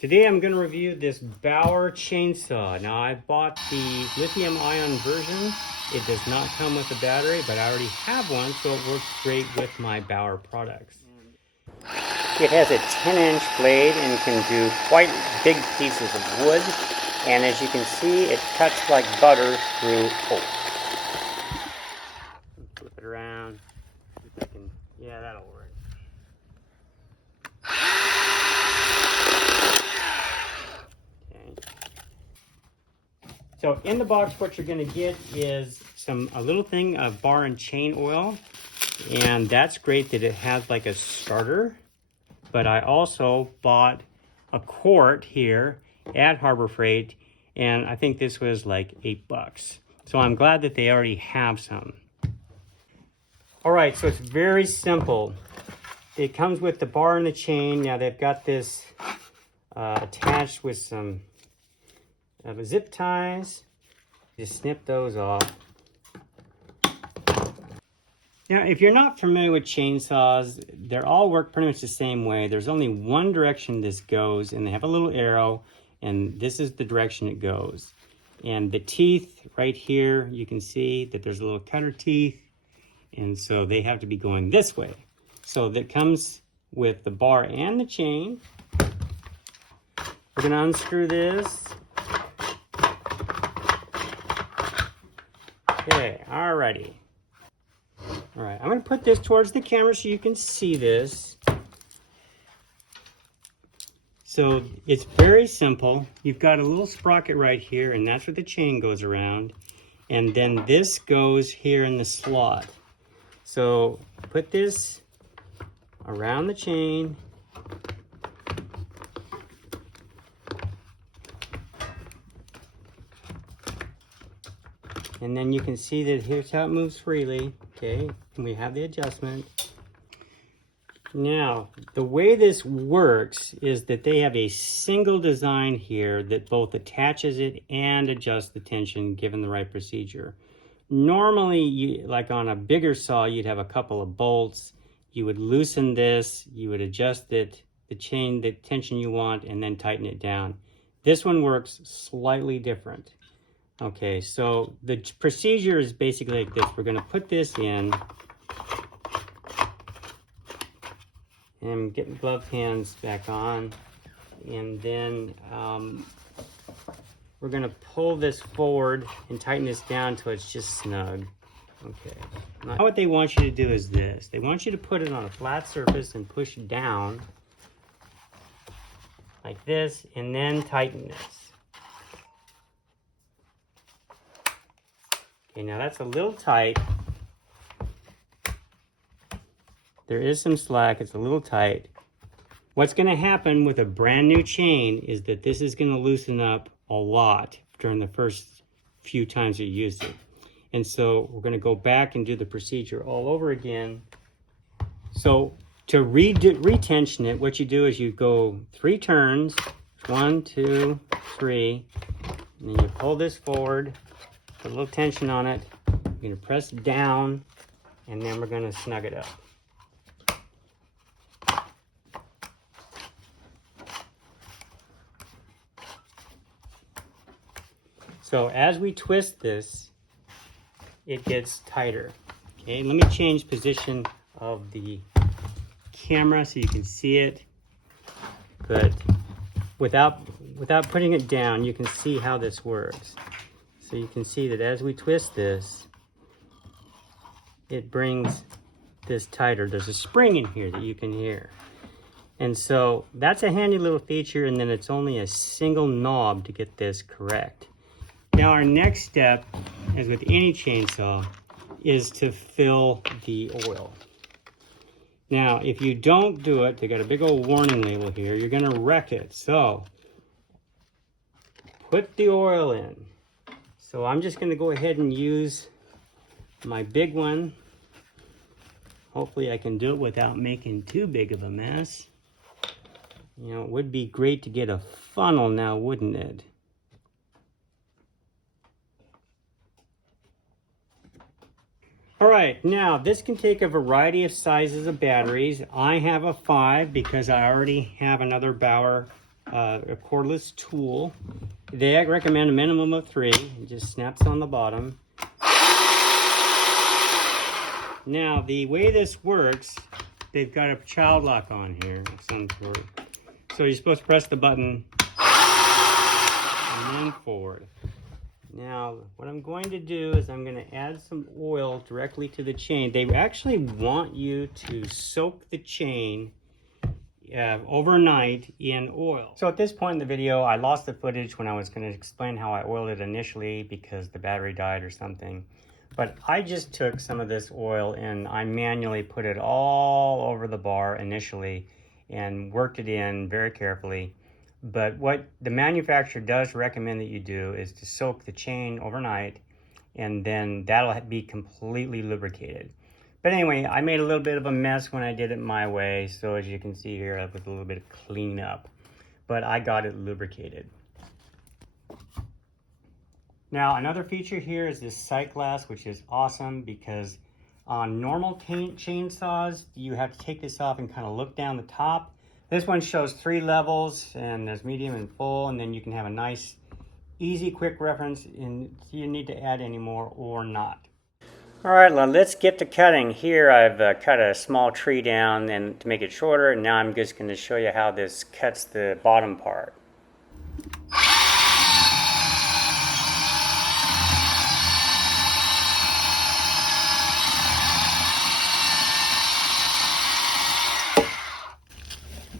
Today I'm going to review this Bauer chainsaw. Now I bought the lithium ion version. It does not come with a battery, but I already have one, so it works great with my Bauer products. It has a 10-inch blade and can do quite big pieces of wood. And as you can see, it cuts like butter through oak. Flip it around. Yeah, that'll work. So in the box, what you're going to get is a little thing of bar and chain oil, and that's great that it has like a starter. But I also bought a quart here at Harbor Freight, and I think this was like $8. So I'm glad that they already have some. All right, so it's very simple. It comes with the bar and the chain. Now they've got this attached with some zip ties. Just snip those off. Now, if you're not familiar with chainsaws, they all work pretty much the same way. There's only one direction this goes, and they have a little arrow, and this is the direction it goes. And the teeth right here, you can see that there's a little cutter teeth, and so they have to be going this way. So that comes with the bar and the chain. We're going to unscrew this. Okay, alrighty. All right, I'm going to put this towards the camera so you can see this. So it's very simple. You've got a little sprocket right here, and that's where the chain goes around. And then this goes here in the slot. So put this around the chain. And then you can see that here's how it moves freely, okay? And we have the adjustment. Now, the way this works is that they have a single design here that both attaches it and adjusts the tension given the right procedure. Normally, like on a bigger saw, you'd have a couple of bolts. You would loosen this, you would adjust it, the tension you want, and then tighten it down. This one works slightly different. Okay, so the procedure is basically like this. We're going to put this in. And I'm getting gloved hands back on. And then we're going to pull this forward and tighten this down until it's just snug. Okay. Now what they want you to do is this. They want you to put it on a flat surface and push down like this, and then tighten this. Okay, now that's a little tight. There is some slack, it's a little tight. What's gonna happen with a brand new chain is that this is gonna loosen up a lot during the first few times you use it. And so we're gonna go back and do the procedure all over again. So to retension it, what you do is you go 3 turns, 1, 2, 3, and then you pull this forward. Put a little tension on it. You're going to press down, and then we're going to snug it up. So as we twist this, it gets tighter. Okay, let me change position of the camera so you can see it. But without putting it down, you can see how this works. So you can see that as we twist this, it brings this tighter. There's a spring in here that you can hear. And so that's a handy little feature, and then it's only a single knob to get this correct. Now our next step, as with any chainsaw, is to fill the oil. Now, if you don't do it, they got a big old warning label here, you're gonna wreck it. So put the oil in. So I'm just going to go ahead and use my big one. Hopefully I can do it without making too big of a mess. You know, it would be great to get a funnel now, wouldn't it? All right, now this can take a variety of sizes of batteries. I have a 5 because I already have another Bauer a cordless tool. They recommend a minimum of 3. It just snaps on the bottom. Now, the way this works, they've got a child lock on here of some sort. So you're supposed to press the button and then forward. Now, what I'm going to do is I'm going to add some oil directly to the chain. They actually want you to soak the chain overnight in oil. So at this point in the video, I lost the footage when I was going to explain how I oiled it initially because the battery died or something. But I just took some of this oil and I manually put it all over the bar initially and worked it in very carefully. But what the manufacturer does recommend that you do is to soak the chain overnight, and then that'll be completely lubricated. But anyway, I made a little bit of a mess when I did it my way, so as you can see here, with a little bit of cleanup. But I got it lubricated. Now, another feature here is this sight glass, which is awesome because on normal chainsaws, you have to take this off and kind of look down the top. This one shows 3 levels, and there's medium and full, and then you can have a nice, easy, quick reference, and you need to add any more or not. All right, well, let's get to cutting. Here I've cut a small tree down and to make it shorter, and now I'm just going to show you how this cuts the bottom part.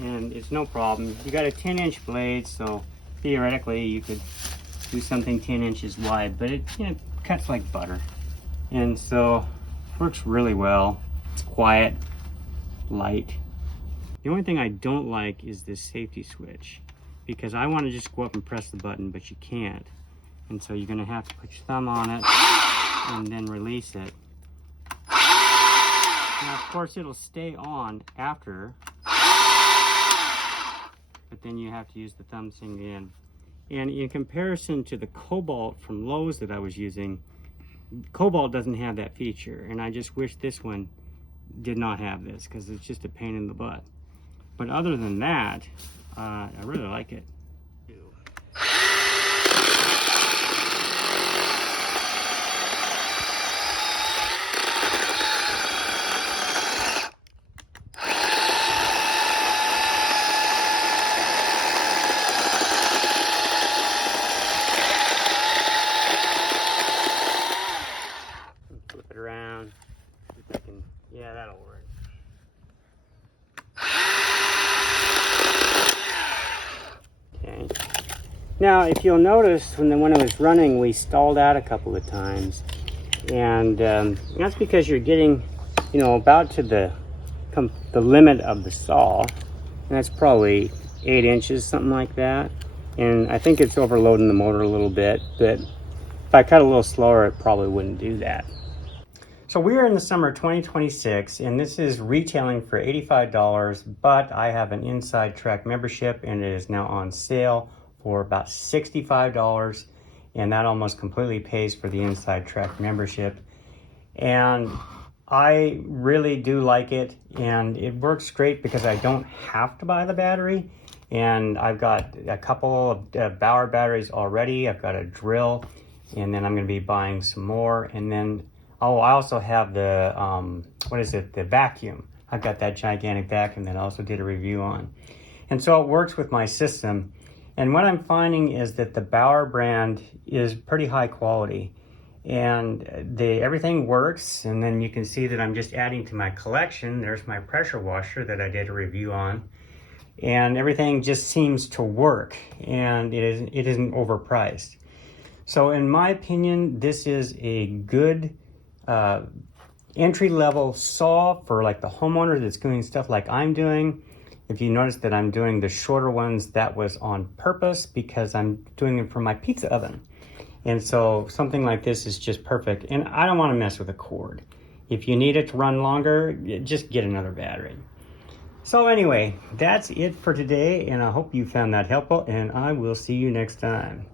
And it's no problem. You got a 10-inch blade, so theoretically you could do something 10 inches wide, but it cuts like butter. And so works really well. It's quiet, light. The only thing I don't like is this safety switch, because I want to just go up and press the button, but you can't. And so you're going to have to put your thumb on it and then release it. Now, of course, it'll stay on after, but then you have to use the thumb thing again. And in comparison to the Cobalt from Lowe's that I was using, Cobalt doesn't have that feature, and I just wish this one did not have this because it's just a pain in the butt. But other than that, I really like it. Flip it around. See if I can, yeah, that'll work. Okay. Now, if you'll notice, when it was running, we stalled out a couple of times, and that's because you're getting, about to the limit of the saw, and that's probably 8 inches, something like that. And I think it's overloading the motor a little bit, but if I cut a little slower, it probably wouldn't do that. So we are in the summer of 2026, and this is retailing for $85, but I have an Inside Track membership, and it is now on sale for about $65, and that almost completely pays for the Inside Track membership. And I really do like it, and it works great because I don't have to buy the battery. And I've got a couple of Bauer batteries already. I've got a drill, and then I'm going to be buying some more. And then, oh, I also have the, the vacuum. I've got that gigantic vacuum that I also did a review on. And so it works with my system. And what I'm finding is that the Bauer brand is pretty high quality. And everything works. And then you can see that I'm just adding to my collection. There's my pressure washer that I did a review on. And everything just seems to work, and it isn't overpriced. So in my opinion, this is a good entry-level saw for like the homeowner that's doing stuff like I'm doing. If you notice that I'm doing the shorter ones, that was on purpose because I'm doing them for my pizza oven. And so something like this is just perfect. And I don't want to mess with a cord. If you need it to run longer, just get another battery. So anyway, that's it for today, and I hope you found that helpful, and I will see you next time.